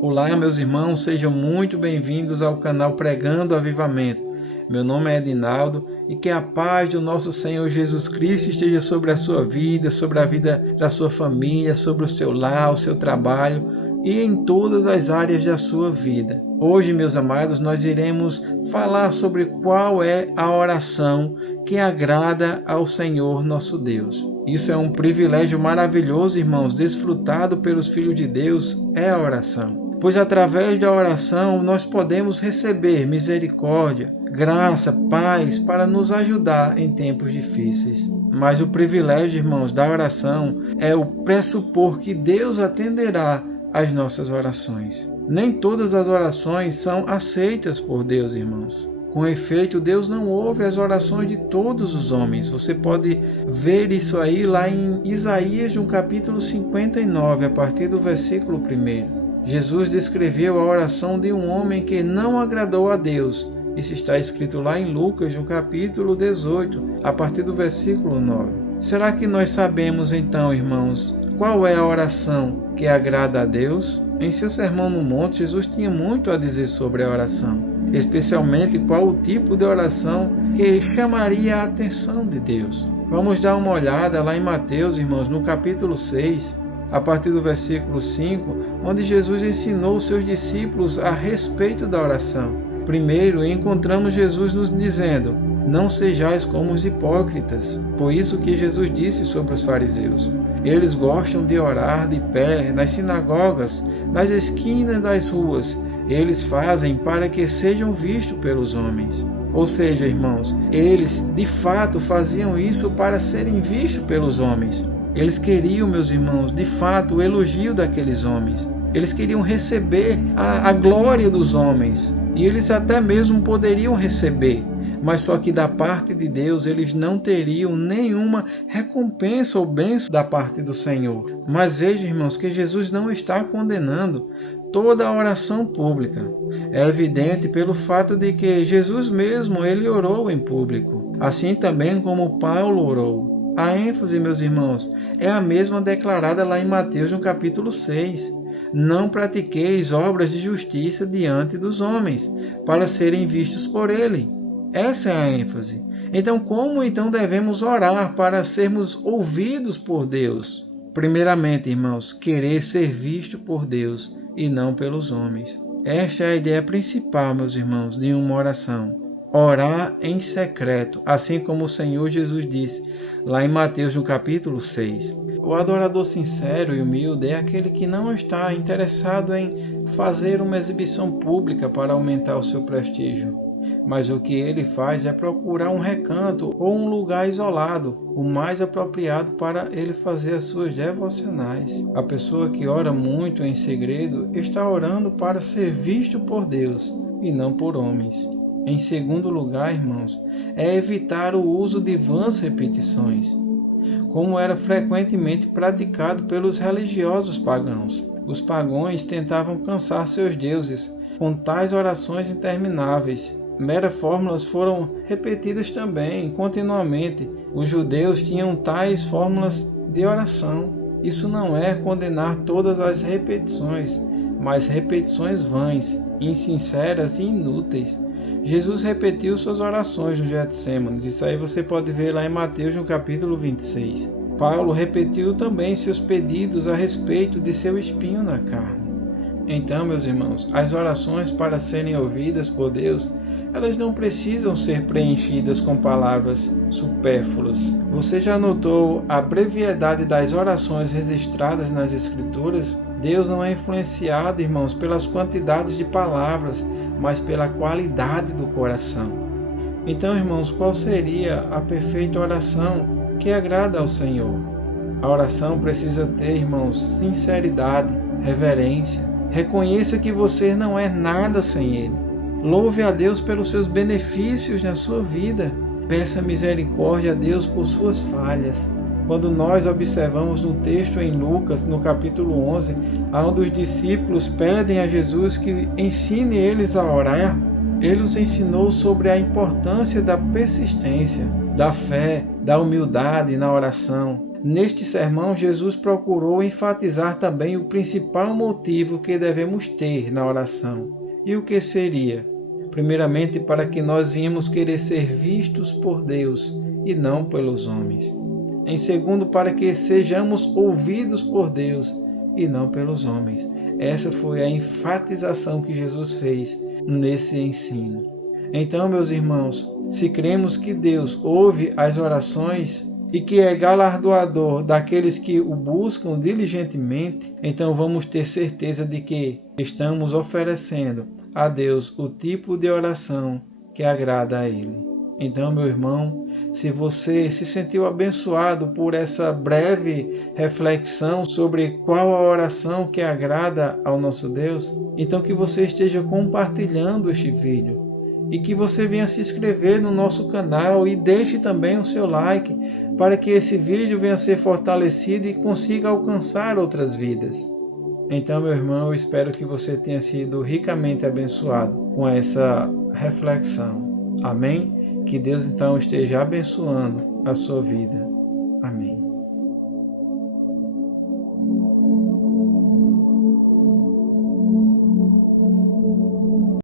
Olá, meus irmãos, sejam muito bem-vindos ao canal Pregando Avivamento. Meu nome é Edinaldo e que a paz do nosso Senhor Jesus Cristo esteja sobre a sua vida, sobre a vida da sua família, sobre o seu lar, o seu trabalho e em todas as áreas da sua vida. Hoje, meus amados, nós iremos falar sobre qual é a oração que agrada ao Senhor nosso Deus. Isso é um privilégio maravilhoso, irmãos, desfrutado pelos filhos de Deus, é a oração. Pois através da oração nós podemos receber misericórdia, graça, paz para nos ajudar em tempos difíceis. Mas o privilégio, irmãos, da oração é o pressupor que Deus atenderá às nossas orações. Nem todas as orações são aceitas por Deus, irmãos. Com efeito, Deus não ouve as orações de todos os homens. Você pode ver isso aí lá em Isaías, no capítulo 59, a partir do versículo 1. Jesus descreveu a oração de um homem que não agradou a Deus. Isso está escrito lá em Lucas, no capítulo 18, a partir do versículo 9. Será que nós sabemos então, irmãos, qual é a oração que agrada a Deus? Em seu Sermão no Monte, Jesus tinha muito a dizer sobre a oração, especialmente qual o tipo de oração que chamaria a atenção de Deus. Vamos dar uma olhada lá em Mateus, irmãos, no capítulo 6, a partir do versículo 5, onde Jesus ensinou os seus discípulos a respeito da oração. Primeiro, encontramos Jesus nos dizendo: não sejais como os hipócritas. Foi isso que Jesus disse sobre os fariseus. Eles gostam de orar de pé nas sinagogas, nas esquinas das ruas. Eles fazem para que sejam vistos pelos homens. Ou seja, irmãos, eles de fato faziam isso para serem vistos pelos homens. Eles queriam, meus irmãos, de fato, o elogio daqueles homens. Eles queriam receber a glória dos homens. E eles até mesmo poderiam receber. Mas só que da parte de Deus eles não teriam nenhuma recompensa ou bênção da parte do Senhor. Mas veja, irmãos, que Jesus não está condenando toda a oração pública. É evidente pelo fato de que Jesus mesmo, ele orou em público. Assim também como Paulo orou. A ênfase, meus irmãos, é a mesma declarada lá em Mateus, no capítulo 6. Não pratiqueis obras de justiça diante dos homens, para serem vistos por ele. Essa é a ênfase. Então, como então devemos orar para sermos ouvidos por Deus? Primeiramente, irmãos, querer ser visto por Deus e não pelos homens. Esta é a ideia principal, meus irmãos, de uma oração. Orar em secreto, assim como o Senhor Jesus disse lá em Mateus, no capítulo 6. O adorador sincero e humilde é aquele que não está interessado em fazer uma exibição pública para aumentar o seu prestígio, mas o que ele faz é procurar um recanto ou um lugar isolado, o mais apropriado para ele fazer as suas devocionais. A pessoa que ora muito em segredo está orando para ser visto por Deus e não por homens. Em segundo lugar, irmãos, é evitar o uso de vãs repetições, como era frequentemente praticado pelos religiosos pagãos. Os pagãos tentavam cansar seus deuses com tais orações intermináveis. Meras fórmulas foram repetidas também, continuamente. Os judeus tinham tais fórmulas de oração. Isso não é condenar todas as repetições, mas repetições vãs, insinceras e inúteis. Jesus repetiu suas orações no Getsemane. Isso aí você pode ver lá em Mateus, no capítulo 26. Paulo repetiu também seus pedidos a respeito de seu espinho na carne. Então, meus irmãos, as orações para serem ouvidas por Deus, elas não precisam ser preenchidas com palavras supérfluas. Você já notou a brevidade das orações registradas nas Escrituras? Deus não é influenciado, irmãos, pelas quantidades de palavras, mas pela qualidade do coração. Então, irmãos, qual seria a perfeita oração que agrada ao Senhor? A oração precisa ter, irmãos, sinceridade, reverência. Reconheça que você não é nada sem Ele. Louve a Deus pelos seus benefícios na sua vida. Peça misericórdia a Deus por suas falhas. Quando nós observamos no texto em Lucas, no capítulo 11, onde os discípulos pedem a Jesus que ensine eles a orar, ele os ensinou sobre a importância da persistência, da fé, da humildade na oração. Neste sermão, Jesus procurou enfatizar também o principal motivo que devemos ter na oração. E o que seria? Primeiramente, para que nós viemos querer ser vistos por Deus e não pelos homens. Em segundo, para que sejamos ouvidos por Deus e não pelos homens. Essa foi a enfatização que Jesus fez nesse ensino. Então, meus irmãos, se cremos que Deus ouve as orações e que é galardoador daqueles que o buscam diligentemente, então vamos ter certeza de que estamos oferecendo a Deus o tipo de oração que agrada a Ele. Então, meu irmão, se você se sentiu abençoado por essa breve reflexão sobre qual a oração que agrada ao nosso Deus, então que você esteja compartilhando este vídeo e que você venha se inscrever no nosso canal e deixe também o seu like para que esse vídeo venha ser fortalecido e consiga alcançar outras vidas. Então, meu irmão, eu espero que você tenha sido ricamente abençoado com essa reflexão. Amém? Que Deus então esteja abençoando a sua vida. Amém.